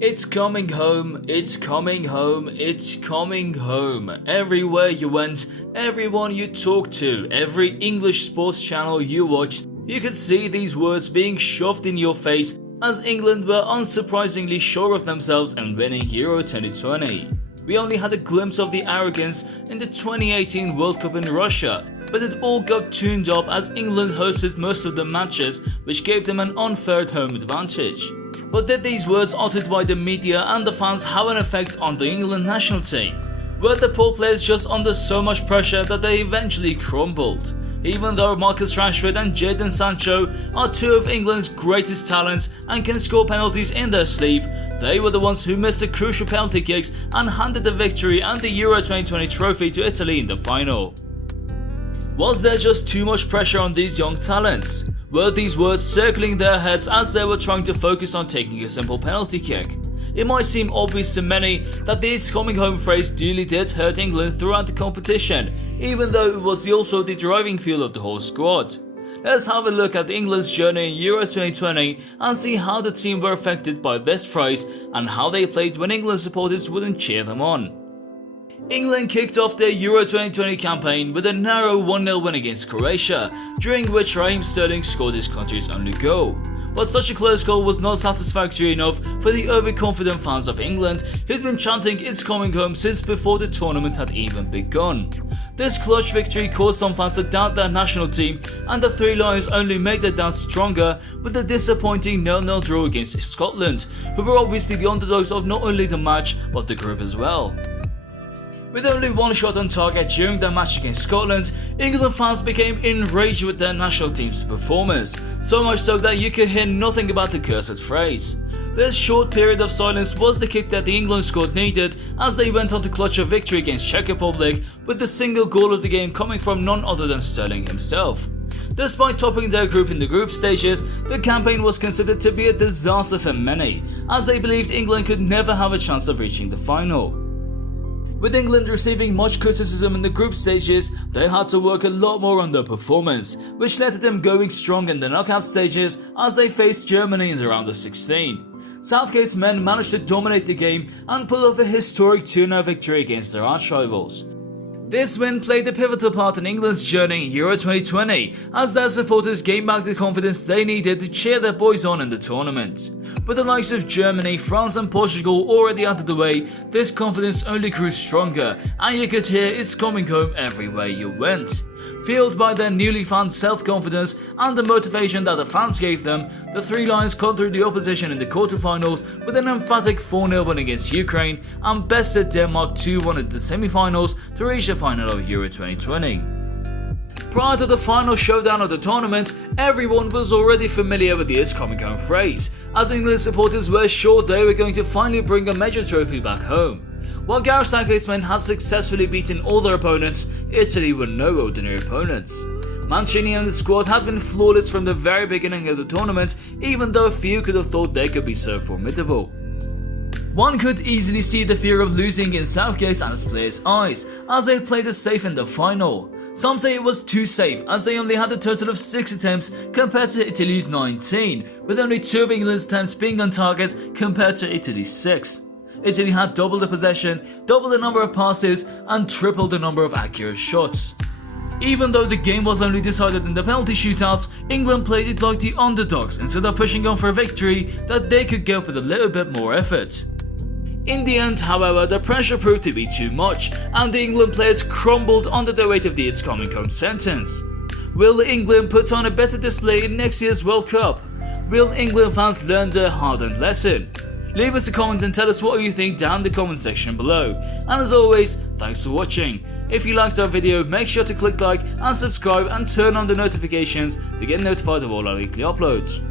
It's coming home, it's coming home, it's coming home. Everywhere you went, everyone you talked to, every English sports channel you watched, you could see these words being shoved in your face as England were unsurprisingly sure of themselves and winning Euro 2020. We only had a glimpse of the arrogance in the 2018 World Cup in Russia, but it all got tuned up as England hosted most of the matches, which gave them an unfair home advantage. But did these words uttered by the media and the fans have an effect on the England national team? Were the poor players just under so much pressure that they eventually crumbled? Even though Marcus Rashford and Jadon Sancho are two of England's greatest talents and can score penalties in their sleep, they were the ones who missed the crucial penalty kicks and handed the victory and the Euro 2020 trophy to Italy in the final. Was there just too much pressure on these young talents? Were these words circling their heads as they were trying to focus on taking a simple penalty kick? It might seem obvious to many that this coming home phrase really did hurt England throughout the competition, even though it was also the driving fuel of the whole squad. Let's have a look at England's journey in Euro 2020 and see how the team were affected by this phrase and how they played when England supporters wouldn't cheer them on. England kicked off their Euro 2020 campaign with a narrow 1-0 win against Croatia, during which Raheem Sterling scored his country's only goal. But such a close goal was not satisfactory enough for the overconfident fans of England, who'd been chanting "It's coming home" since before the tournament had even begun. This clutch victory caused some fans to doubt their national team, and the Three Lions only made their doubts stronger with the disappointing 0-0 draw against Scotland, who were obviously the underdogs of not only the match but the group as well. With only one shot on target during their match against Scotland, England fans became enraged with their national team's performance, so much so that you could hear nothing about the cursed phrase. This short period of silence was the kick that the England squad needed as they went on to clutch a victory against Czech Republic, with the single goal of the game coming from none other than Sterling himself. Despite topping their group in the group stages, the campaign was considered to be a disaster for many, as they believed England could never have a chance of reaching the final. With England receiving much criticism in the group stages, they had to work a lot more on their performance, which led to them going strong in the knockout stages as they faced Germany in the round of 16. Southgate's men managed to dominate the game and pull off a historic 2-0 victory against their arch-rivals. This win played a pivotal part in England's journey in Euro 2020, as their supporters gained back the confidence they needed to cheer their boys on in the tournament. With the likes of Germany, France and Portugal already out of the way, this confidence only grew stronger, and you could hear "It's coming home" everywhere you went. Fueled by their newly found self-confidence and the motivation that the fans gave them, the Three Lions conquered the opposition in the quarterfinals with an emphatic 4-0 win against Ukraine and bested Denmark 2-1 in the semi-finals to reach the final of Euro 2020. Prior to the final showdown of the tournament, everyone was already familiar with the "It's coming home" phrase, as England supporters were sure they were going to finally bring a major trophy back home. While Gareth Southgate's men had successfully beaten all their opponents, Italy were no ordinary opponents. Mancini and the squad had been flawless from the very beginning of the tournament, even though few could have thought they could be so formidable. One could easily see the fear of losing in Southgate's and his players' eyes, as they played it safe in the final. Some say it was too safe, as they only had a total of 6 attempts compared to Italy's 19, with only 2 of England's attempts being on target compared to Italy's 6. Italy had double the possession, double the number of passes, and triple the number of accurate shots. Even though the game was only decided in the penalty shootouts, England played it like the underdogs instead of pushing on for a victory that they could get with a little bit more effort. In the end, however, the pressure proved to be too much, and the England players crumbled under the weight of the "It's coming home" sentence. Will England put on a better display in next year's World Cup? Will England fans learn their hard-earned lesson? Leave us a comment and tell us what you think down in the comment section below. And as always, thanks for watching. If you liked our video, make sure to click like and subscribe and turn on the notifications to get notified of all our weekly uploads.